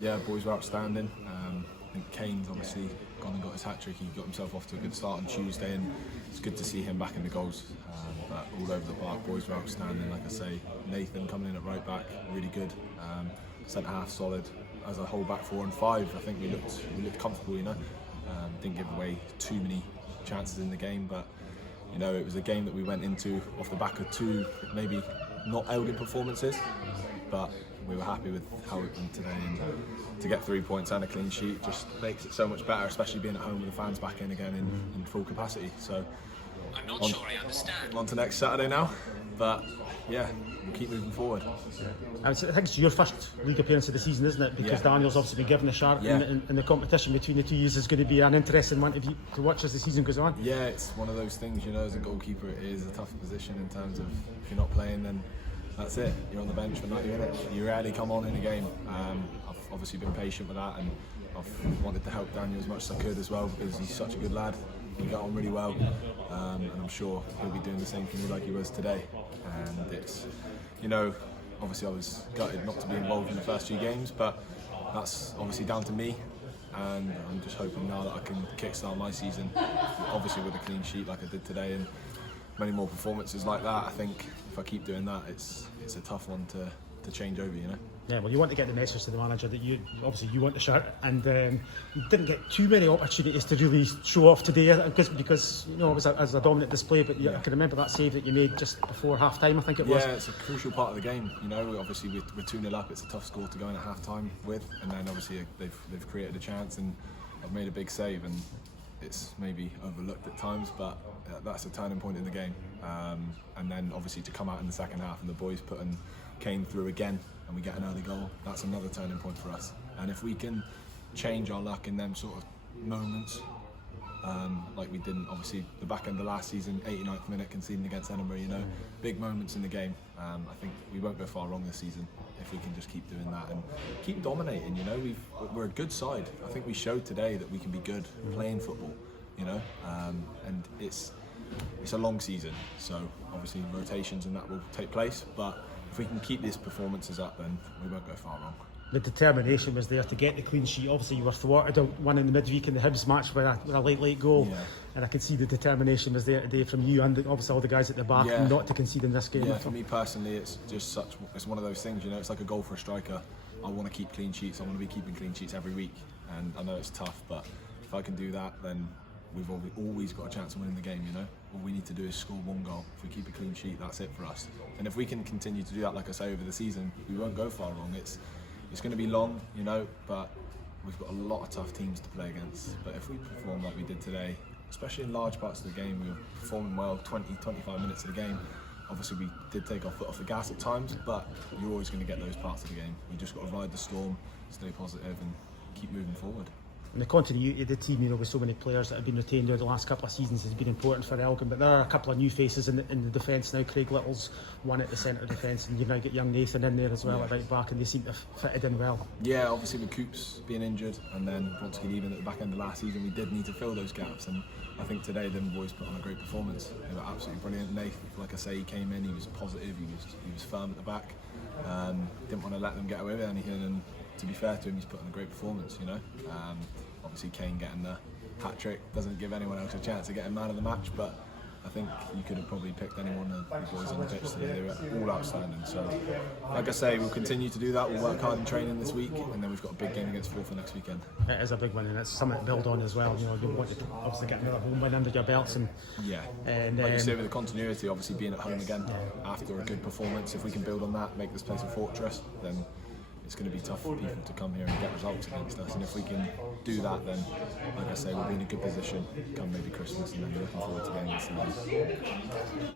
Yeah, boys were outstanding. I think Kane's obviously gone and got his hat-trick. He got himself off to a good start on Tuesday, and it's good to see him back in the goals. But all over the park, boys were outstanding. Like I say, Nathan coming in at right back, really good. Centre half solid. As a whole back 4 and 5, I think we looked comfortable. Didn't give away too many chances in the game, but it was a game that we went into off the back of 2 maybe not Elgin performances, but we were happy with how it went today, and to get 3 points and a clean sheet just makes it so much better, especially being at home with the fans back in again in full capacity. So I'm not sure I understand. On to next Saturday now, but yeah, we'll keep moving forward. I think it's your first league appearance of the season, isn't it? Because Daniel's obviously been given a shot, and the competition between the 2 years is going to be an interesting one to watch as the season goes on. Yeah, it's one of those things, as a goalkeeper, it is a tough position in terms of if you're not playing, then that's it. You're on the bench for 90 minutes. You rarely come on in a game. I've obviously been patient with that, and I've wanted to help Daniel as much as I could as well, because he's such a good lad. He got on really well, and I'm sure he'll be doing the same for me like he was today. And it's, obviously I was gutted not to be involved in the first few games, but that's obviously down to me. And I'm just hoping now that I can kickstart my season, obviously with a clean sheet like I did today, and many more performances like that. I think if I keep doing that, it's a tough one to change over, Yeah, well, you want to get the message to the manager that you want the shirt, and you didn't get too many opportunities to really show off today because it was a dominant display. But I can remember that save that you made just before half time, I think it was. Yeah, it's a crucial part of the game. Obviously we're 2-0 up. It's a tough score to go in at half time with, and then obviously they've created a chance, and I've made a big save, and it's maybe overlooked at times, but that's a turning point in the game. And then obviously to come out in the second half and the boys putting Kane through again, and we get an early goal, that's another turning point for us. And if we can change our luck in them sort of moments, like we didn't, obviously the back end of last season, 89th minute conceding against Edinburgh, big moments in the game. I think we won't go far wrong this season if we can just keep doing that and keep dominating. We're a good side. I think we showed today that we can be good playing football, and it's a long season, so obviously rotations and that will take place, but if we can keep these performances up, then we won't go far wrong. The determination was there to get the clean sheet. Obviously you were thwarted one in the midweek in the Hibs match with a late goal, and I could see the determination was there today from you and obviously all the guys at the back not to concede in this game. Yeah, for me personally, it's just it's one of those things, it's like a goal for a striker. I want to keep clean sheets. I want to be keeping clean sheets every week, and I know it's tough, but if I can do that, then we've always got a chance of winning the game. All we need to do is score 1 goal. If we keep a clean sheet, that's it for us. And if we can continue to do that, like I say, over the season, we won't go far wrong. It's going to be long, but we've got a lot of tough teams to play against. But if we perform like we did today, especially in large parts of the game, we were performing well 20-25 minutes of the game. Obviously we did take our foot off the gas at times, but you're always going to get those parts of the game. You just got to ride the storm, stay positive, and keep moving forward. And the continuity of the team, with so many players that have been retained over the last couple of seasons, has been important for Elgin. But there are a couple of new faces in the defence now. Craig Little's one at the centre of defence, and you've now got young Nathan in there as well at right back, and they seem to have fitted in well. Yeah, obviously with Coops being injured, and then Bronski leaving at the back end of last season, we did need to fill those gaps. And I think today them boys put on a great performance. They were absolutely brilliant. Nathan, like I say, he came in, he was positive, he was firm at the back. Didn't want to let them get away with anything, and to be fair to him, he's put on a great performance. Obviously Kane getting the hat-trick doesn't give anyone else a chance of getting man of the match, but I think you could have probably picked any one of the boys on the pitch today. They were all outstanding. So, like I say, we'll continue to do that. We'll work hard in training this week, and then we've got a big game against Forfar next weekend. It is a big one, and it's something to build on as well. You want to obviously get another home win under your belts, and like you say, with the continuity, obviously being at home again after a good performance, if we can build on that, make this place a fortress, then it's going to be tough for people to come here and get results against us. And if we can do that, then, like I say, we'll be in a good position come maybe Christmas, and then looking forward to getting this season.